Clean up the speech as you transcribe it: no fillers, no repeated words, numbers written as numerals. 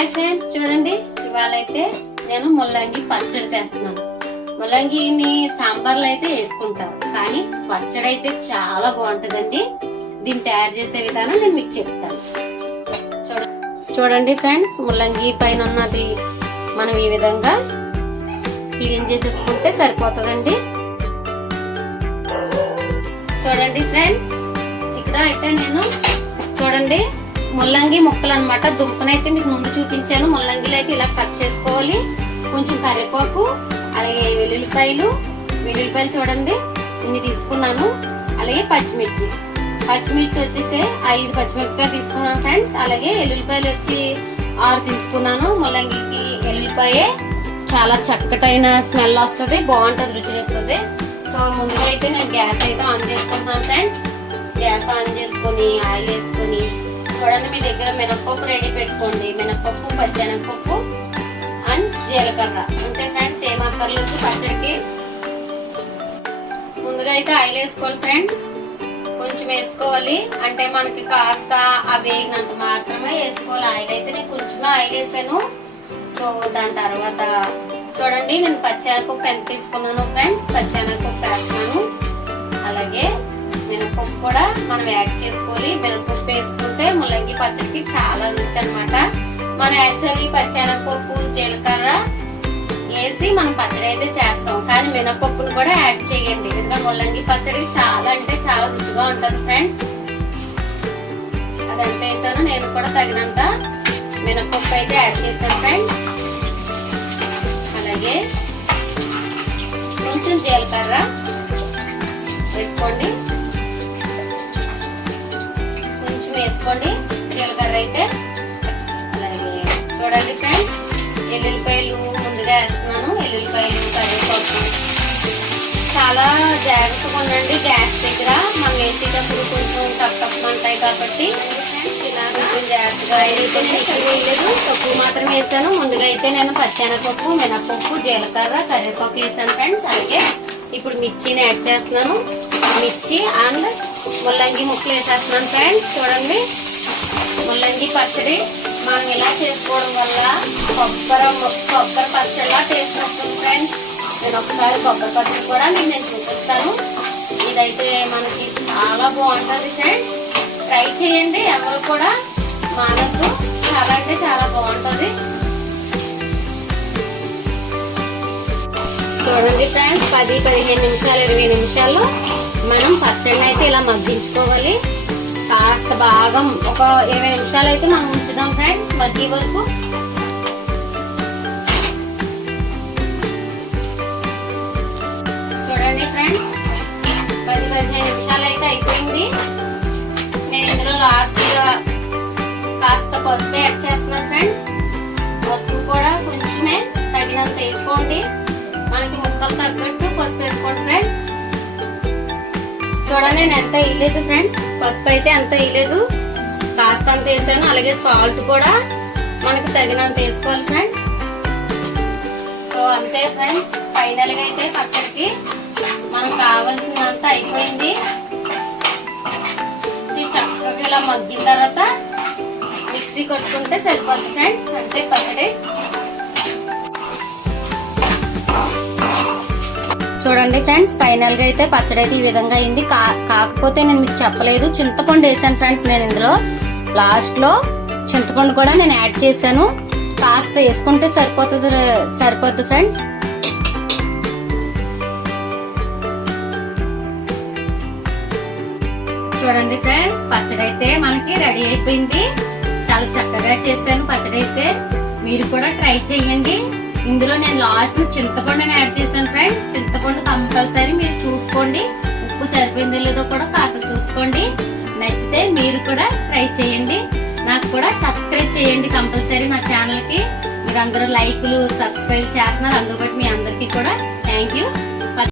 Hi friends, చూడండి ఇవాళ అయితే నేను ముల్లంగి పచ్చడి చేస్తున్నాను. ముల్లంగిని సాంబార్లో అయితే వేసుకుంటారు, కానీ పచ్చడి అయితే చాలా బాగుంటుందండి. దీన్ని తయారు చేసే విధానం నేను మీకు చెప్తాను. చూడండి ఫ్రెండ్స్, ముల్లంగి పైన ఉన్నది మనం ఈ విధంగా క్లీన్ చేసేసుకుంటే సరిపోతుందండి. చూడండి ఫ్రెండ్స్, ఇక్కడ అయితే నేను చూడండి ముల్లంగి ముక్కలు అనమాట. దుంపనైతే మీకు ముందు చూపించాను. ముల్లంగిలు అయితే ఇలా కట్ చేసుకోవాలి. కొంచెం కరివేపాకు, అలాగే వెల్లుల్లిపాయలు చూడండి ఇన్ని తీసుకున్నాను. అలాగే పచ్చిమిర్చి వచ్చేసి 5 పచ్చిమిరపకాయలు తీసుకున్నాను ఫ్రెండ్స్. అలాగే వెల్లుల్లిపాయలు వచ్చి 6 తీసుకున్నాను. ముల్లంగికి వెల్లుల్లిపాయే చాలా చక్కటైన స్మెల్ వస్తుంది, బాగుంటది, రుచి వస్తుంది. సో ముందుగా అయితే నేను గ్యాస్ అయితే ఆన్ చేసుకుంటున్నాను ఫ్రెండ్స్. గ్యాస్ ఆన్ చేసుకొని ఆయిల్ వేసుకొని చూడండి, మీ దగ్గర మినపప్పు రెడీ పెట్టుకోండి. మినపప్పు, పచ్చెనగపప్పు అండ్ జీలకర్ర అంటే ఫ్రెండ్స్ ఏం అక్కర్లేదు పచ్చడికి. ముందుగా అయితే ఆయిల్ వేసుకోవాలి ఫ్రెండ్స్. కొంచెం వేసుకోవాలి, అంటే మనకి కాస్త ఆ వేగినంత మాత్రమే వేసుకోవాలి. ఆయిల్ అయితే నేను కొంచెమే ఆయిల్ వేసాను. సో దాని తర్వాత చూడండి నేను పచ్చెనగపప్పు ఎంత తీసుకున్నాను ఫ్రెండ్స్. పచ్చెనగపప్పు వేస్తున్నాను. అలాగే మినపప్పు కూడా మనం యాడ్ చేసుకోవాలి. మినపప్పు వేసుకుంటే ముల్లంగి పచ్చడికి చాలా రుచి అనమాట. మనం యాక్చువల్లీ పచ్చెనగపప్పు, జీలకర్ర వేసి మనం పచ్చడి అయితే చేస్తాం, కానీ మినపప్పును కూడా యాడ్ చేయండి. ఎందుకంటే ముల్లంగి పచ్చడి చాలా అంటే చాలా రుచిగా ఉంటుంది ఫ్రెండ్స్. అదంతా వేసాను. నేను కూడా తగినంత మినపప్పు అయితే యాడ్ చేశాను ఫ్రెండ్స్. అలాగే కొంచెం జీలకర్ర వేసుకోండి. జీలకర్ర అయితే అలాగే చూడండి ఫ్రెండ్స్, వెల్లుల్లిపాయలు ముందుగా వేస్తున్నాను. వెల్లుల్లిపాయలు, కరివేపాకు చాలా జాగ్రత్తగా ఉండండి. గ్యాస్ దగ్గర మనం వేసేటప్పుడు కొంచెం తప్పమంటాయి కాబట్టి ఇలా కొంచెం జాగ్రత్తగా వేయలేదు, తక్కువ మాత్రం వేసాను. ముందుగా అయితే నేను పచ్చెనగపప్పు, మినపప్పు, జీలకర్ర, కరివేపాకు వేసాను ఫ్రెండ్స్. అలాగే ఇప్పుడు మిర్చిని యాడ్ చేస్తున్నాను. మిర్చి అండ్ ముల్లంగి ముక్కలు వేసేస్తున్నాను ఫ్రెండ్స్. చూడండి, ముల్లంగి పచ్చడి మనం ఇలా చేసుకోవడం వల్ల కొబ్బరి పచ్చడిలా టేస్ట్ వస్తుంది ఫ్రెండ్స్. నేను ఒకసారి కొబ్బరి పచ్చడి కూడా నేను చూపిస్తాను. ఇదైతే మనకి చాలా బాగుంటుంది ఫ్రెండ్స్. ట్రై చేయండి, ఎవరు కూడా మానద్దు. చాలా అంటే చాలా బాగుంటుంది. చూడండి ఫ్రెండ్స్, 10-15 నిమిషాలు 20 నిమిషాలు మనం పచ్చడిని అయితే ఇలా మగ్గించుకోవాలి. కాస్త బాగా ఒక 20 నిమిషాలు అయితే మనం ఉంచుదాం ఫ్రెండ్స్ మగ్గి వరకు. చూడండి ఫ్రెండ్స్, 10-15 నిమిషాలు అయితే అయిపోయింది. నేను ఇందులో లాస్ట్ గా కాస్త పసుపు యాడ్ చేస్తున్నాను ఫ్రెండ్స్. పసుపు కూడా కొంచెమే తగినంత వేసుకోండి. మనకి ముక్కలు తగ్గట్టు పసుపు వేసుకోండి ఫ్రెండ్స్. చూడండి, నేను ఎంత వేయలేదు ఫ్రెండ్స్, పసుపు అయితే అంత వేయలేదు, కాస్త అంత వేసాను. అలాగే సాల్ట్ కూడా మనకి తగినంత వేసుకోవాలి ఫ్రెండ్స్. సో అంతే ఫ్రెండ్స్, ఫైనల్ గా అయితే పచ్చడికి మనకు కావాల్సినంత అయిపోయింది. చక్కగా ఇలా మగ్గిన తర్వాత మిక్సీ కొట్టుకుంటే సరిపోతుంది ఫ్రెండ్స్. అంతే పచ్చడి. చూడండి ఫ్రెండ్స్, ఫైనల్ గా అయితే పచ్చడి అయితే ఈ విధంగా అయింది. కాకపోతే నేను మీకు చెప్పలేదు, చింతపండు వేసాను ఫ్రెండ్స్. నేను ఇందులో లాస్ట్ లో చింతపండు కూడా నేను యాడ్ చేశాను. కాస్త వేసుకుంటే సరిపోతుంది ఫ్రెండ్స్. చూడండి ఫ్రెండ్స్, పచ్చడి అయితే మనకి రెడీ అయిపోయింది. చాలా చక్కగా చేశాను పచ్చడి అయితే. మీరు కూడా ట్రై చేయండి. ఇందులో నేను లాస్ట్ చింతపండుని యాడ్ చేశాను ఫ్రెండ్స్. చింతపండు కంపల్సరీ మీరు చూసుకోండి, ఉప్పు సరిపోయిందో లేదో కూడా కాస్త చూసుకోండి. నచ్చితే మీరు కూడా ట్రై చేయండి. నాకు కూడా సబ్స్క్రైబ్ చేయండి కంపల్సరీ నా ఛానల్ కి. మీరు అందరూ లైకులు, సబ్స్క్రైబ్ చేస్తున్నారు, అందుకని మీ అందరికీ కూడా థ్యాంక్ యూ.